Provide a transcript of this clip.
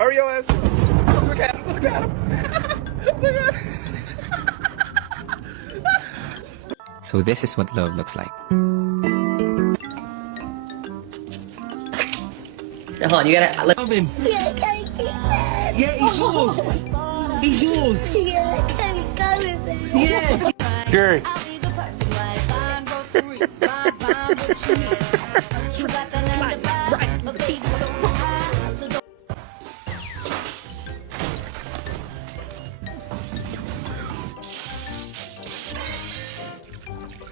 REOS. Look at him. Look at him. Look at him. So this is what love looks like. Hold on, you gotta. Let's. Love him. Yeah, can we keep it? Yeah, he's yours. He's yours. Yeah, can we go with it? Yeah. Gary. I'll be the perfect life. Line groceries, line